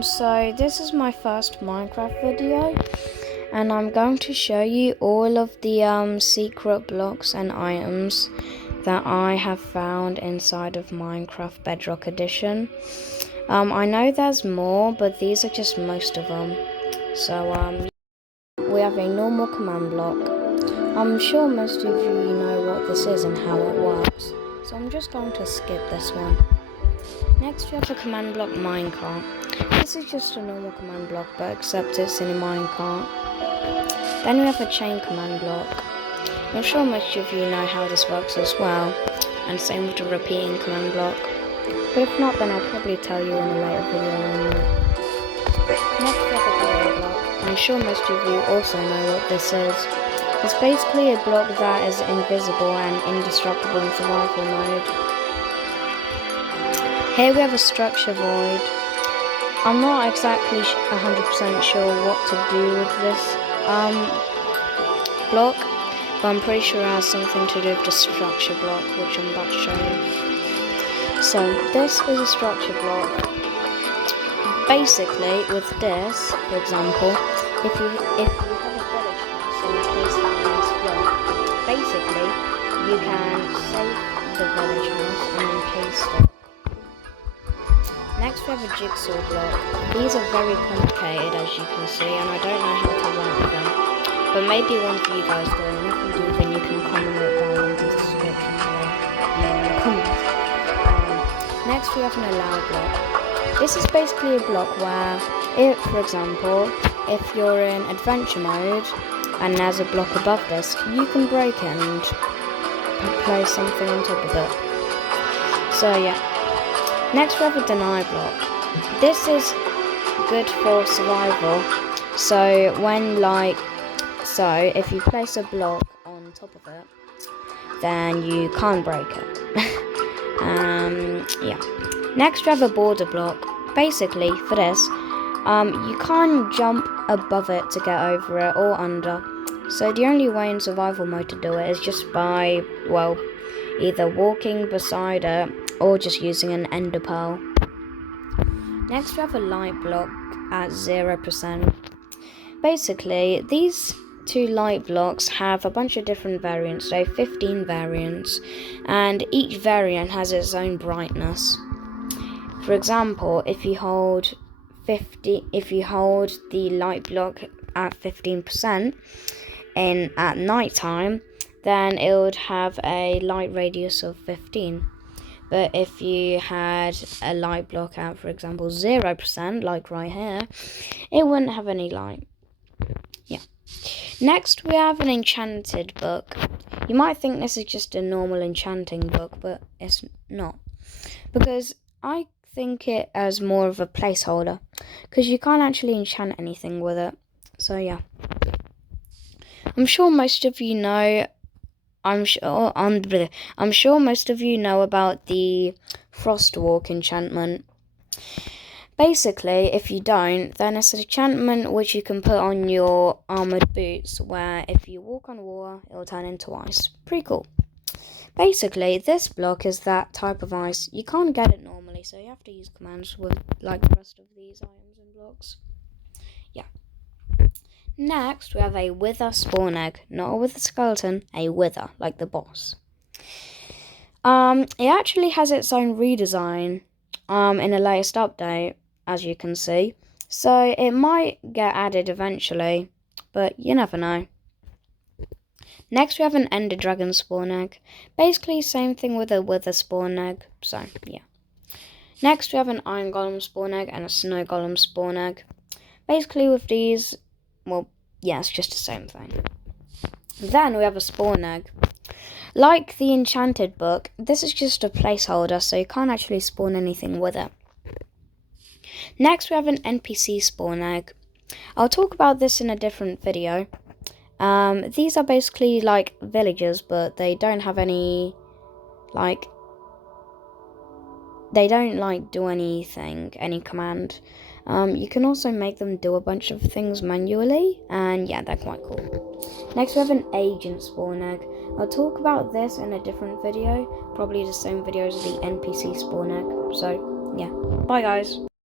So this is my first Minecraft video, and I'm going to show you all of the secret blocks and items that I have found inside of Minecraft Bedrock Edition. I know there's more, but these are just most of them. So we have a normal command block. I'm sure most of you know what this is and how it works, so I'm just going to skip this one. Next we have a command block minecart. This is just a normal command block, but except it's in a minecart. Then we have a chain command block. I'm sure most of you know how this works as well, and same with the repeating command block. But if not, then I'll probably tell you in a later video. Next we have a bedrock block. I'm sure most of you also know what this is. It's basically a block that is invisible and indestructible in survival mode. Here we have a structure void. I'm not exactly 100% sure what to do with this block, but I'm pretty sure it has something to do with the structure block, which I'm about to show you. So this is a structure block. Basically, with this, for example, if you have a village house and you place that in this block, basically you can save the village house and then paste it. Next we have a jigsaw block. These are very complicated, as you can see, and I don't know how to work them. But maybe one of you guys do, and if you do, then you can comment it down in the description below. Next we have an allow block. This is basically a block where, if, for example, if you're in adventure mode and there's a block above this, you can break it and place something on top of it. So yeah. Next we have a deny block. This is good for survival. So if you place a block on top of it, then you can't break it. Yeah. Next we have a border block. Basically for this, you can't jump above it to get over it or under. So the only way in survival mode to do it is just by, well, either walking beside it or just using an ender pearl. Next we have a light block at 0%. Basically, these two light blocks have a bunch of different variants, so 15 variants, and each variant has its own brightness. For example, if you hold the light block at 15% at night time, then it would have a light radius of 15. But if you had a light block at, for example, 0%, like right here, it wouldn't have any light. Yeah. Next, we have an enchanted book. You might think this is just a normal enchanting book, but it's not. Because I think it as more of a placeholder, because you can't actually enchant anything with it. So yeah. I'm sure most of you know about the Frostwalk enchantment. Basically, if you don't, then it's an enchantment which you can put on your armored boots, where if you walk on water, it will turn into ice. Pretty cool. Basically, this block is that type of ice. You can't get it normally, so you have to use commands with like the rest of these items and blocks. Yeah. Next, we have a wither spawn egg. Not a wither skeleton, a wither, like the boss. It actually has its own redesign in the latest update, as you can see. So it might get added eventually, but you never know. Next, we have an ender dragon spawn egg. Basically, same thing with a wither spawn egg. So, yeah. Next, we have an iron golem spawn egg and a snow golem spawn egg. Basically, with these, well, yeah, it's just the same thing. Then we have a spawn egg. Like the enchanted book, this is just a placeholder, so you can't actually spawn anything with it. Next, we have an NPC spawn egg. I'll talk about this in a different video. These are basically like villagers, but they don't have any, they don't do anything, any command. You can also make them do a bunch of things manually, and yeah, they're quite cool. Next we have an agent spawn egg. I'll talk about this in a different video, probably the same video as the NPC spawn egg. So yeah, bye guys.